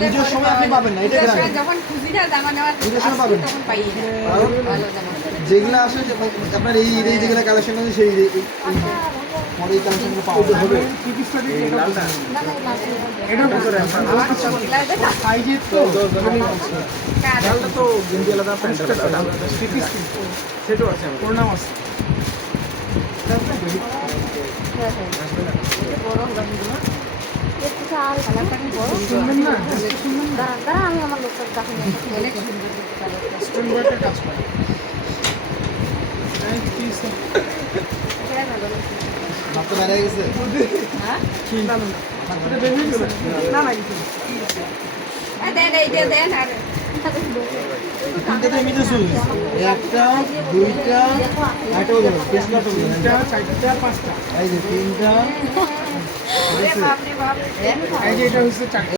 পুজোর সময় আপনি পাবেন না, এটা গ্রামে। যখন খুশি না জামা নেওয়ার পুজোর সময় পাবেন না। তখন পাই না কারণ ভালো জামা। যেগুলো আসে আপনার এই যেগুলো কালেকশন আছে সেই পরে এই কালেকশনগুলো পাওয়া যাবে। সাইজের তো ডালটা তো গেঞ্জি আলাদা প্যান্ট আলাদা সেটাও আছে আমার প্রণাম আছে। শুনবেন না? আমি আমার লোকটার কাছে অনেক সুন্দর কালারটা। স্টোন ওয়ার্কের কাজ করে। এই পিস মাত্র বেড়ে গেছে। হ্যাঁ না না এটা বের হয়ে গেল না না কিছু দেন এইটা দেন আর তিনটে তো এমনিতে সুইচ, একটা দুইটা একটা বলবো পেস্ট কাট হবে তিনটা চারটা পাঁচটা এই যে তিনটা বাপরে বাপ এই যে এটা হচ্ছে চারটা